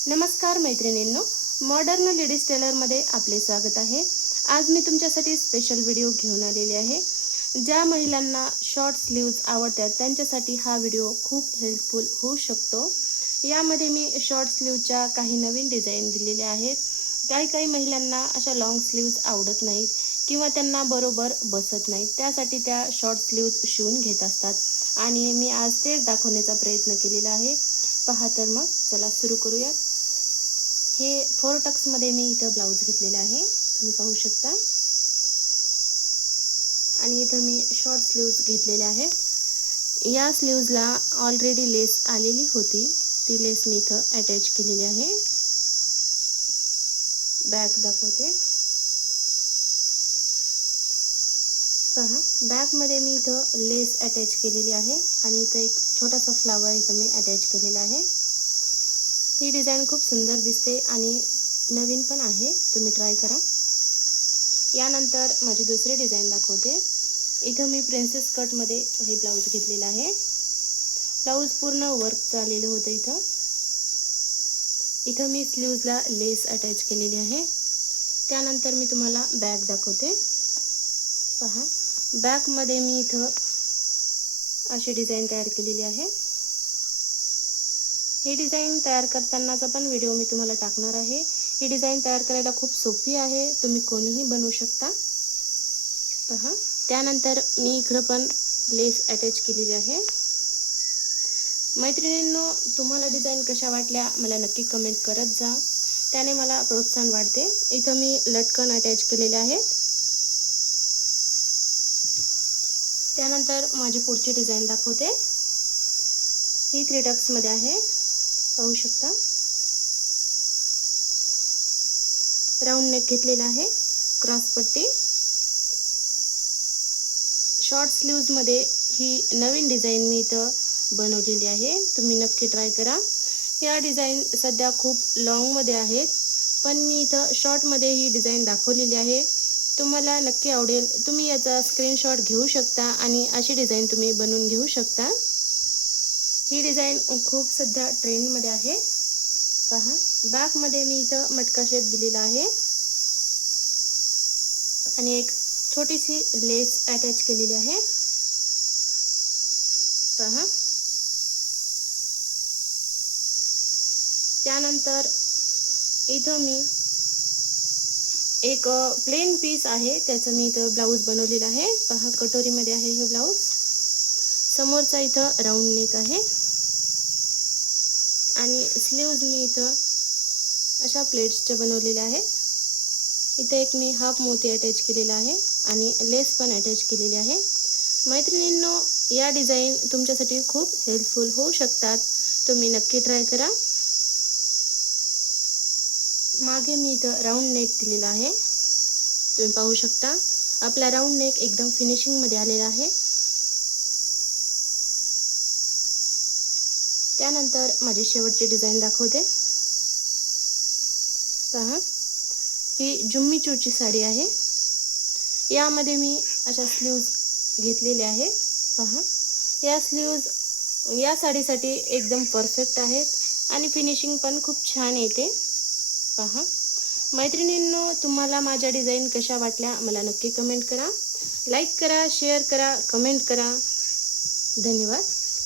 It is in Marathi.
नमस्कार मैत्रिणींनो, मॉडर्न लेडीज टेलरमध्ये आपले स्वागत आहे। आज मी तुमच्यासाठी स्पेशल व्हिडिओ घेऊन आलेली आहे। ज्या महिलांना शॉर्ट स्लीव्ज आवडतात त्यांच्यासाठी हा व्हिडिओ खूप हेल्पफुल होऊ शकतो। यामध्ये मी शॉर्ट स्लीव्हच्या काही नवीन डिझाइन दिलेले आहेत। काही महिलांना अशा लॉंग स्लीव्ज आवडत नाहीत किंवा त्यांना बरोबर बसत नाहीत, त्यासाठी त्या शॉर्ट स्लीव्ज शिवून घेत असतात आणि मी आज तेच दाखवण्याचा प्रयत्न केलेला आहे। पहा तर मग चला सुरू करूया। हे 4 टक्समध्ये मी इथं ब्लाऊज घेतलेला आहे, तुम्ही पाहू शकता। आणि इथं मी शॉर्ट स्लीव्ज घेतलेले आहे। या स्लीव्जला ऑलरेडी लेस आलेली होती, ती लेस मी इथं अटॅच केलेली आहे। बॅक दाखवते, पहा बॅकमध्ये मी इथं लेस अटॅच केलेली आहे आणि इथं एक छोटासा फ्लावर इथं मी अटॅच केलेला आहे। ही डिझाइन खूप सुंदर दिसते आणि नवीन पण आहे, तुम्ही ट्राय करा। यानंतर माझी दुसरी डिझाइन दाखवते। इथं मी प्रिन्सेस कटमध्ये हे ब्लाऊज घेतलेला आहे। ब्लाऊज पूर्ण वर्क झालेलं होतं। इथं मी स्लीव्जला लेस अटॅच केलेली आहे। त्यानंतर मी तुम्हाला बॅक दाखवते, पहा बॅकमध्ये मी इथं अशी डिझाइन तयार केलेली आहे। ही डिझाइन तयार करतानाचा पण व्हिडिओ मी तुम्हाला टाकणार आहे। ही डिझाइन तयार करायला खूप सोपी आहे, तुम्ही कोणीही बनवू शकता। पहा त्यानंतर मी इकडं पण लेस अटॅच केलेली आहे। मैत्रिणींनो, तुम्हाला डिझाइन कशा वाटल्या मला नक्की कमेंट करत जा, त्याने मला प्रोत्साहन वाढते। इथं मी लटकन अटॅच केलेले आहेत। त्यानंतर माझी पुढची डिझाइन दाखवते। ही 3 टक्समध्ये आहे, पाहू शकता। राऊंड नेक घेतलेला आहे, क्रॉस पट्टी। शॉर्ट स्लीव्जमध्ये ही नवीन डिझाइन मी इथं बनवलेली आहे, तुम्ही नक्की ट्राय करा। या डिझाइन सध्या खूप लॉंगमध्ये आहेत, पण मी इथं शॉर्टमध्ये ही डिझाइन दाखवलेली आहे। तुम्हाला नक्की आवडेल, तुम्ही याचा स्क्रीनशॉट घेऊ शकता आणि अशी डिझाइन तुम्ही बनवून घेऊ शकता। ही डिझाइन खूप सध्या ट्रेंडमध्ये आहे। पहा बॅकमध्ये मी इथं मटका शेप दिलेला आहे आणि एक छोटीशी लेस अटॅच केलेली आहे, पहा। त्यानंतर इथं मी एक प्लेन पीस आहे, त्याचं मी इथं ब्लाऊज बनवलेला आहे। पहा कटोरीमध्ये आहे हे ब्लाऊज। समोरचा इथं राऊंड नेक आहे आणि स्लीव्ज मी इथं अशा प्लेट्सचे बनवलेले आहेत। इथं एक मी हाफ मोती अटॅच केलेला आहे आणि लेस पण अटॅच केलेली आहे। मैत्रिणींनो, या डिझाइन तुमच्यासाठी खूप हेल्पफुल होऊ शकतात, तुम्ही नक्की ट्राय करा। मागे मी इथं राऊंड नेक दिलेला आहे, तुम्ही पाहू शकता। आपला राऊंड नेक एकदम फिनिशिंगमध्ये आलेला आहे। त्यानंतर माझी शेवटची डिझाइन दाखवते, पहा ही जुम्मी चूची साडी आहे। यामध्ये मी अशा स्लीव्ज घेतलेल्या आहेत, पहा। या स्लीव्ज या साडीसाठी एकदम परफेक्ट आहेत आणि फिनिशिंग पण खूप छान येते, पहा। मैत्रिणींनो, तुम्हाला माझ्या डिझाइन कशा वाटल्या मला नक्की कमेंट करा, लाईक करा, शेअर करा, कमेंट करा। धन्यवाद।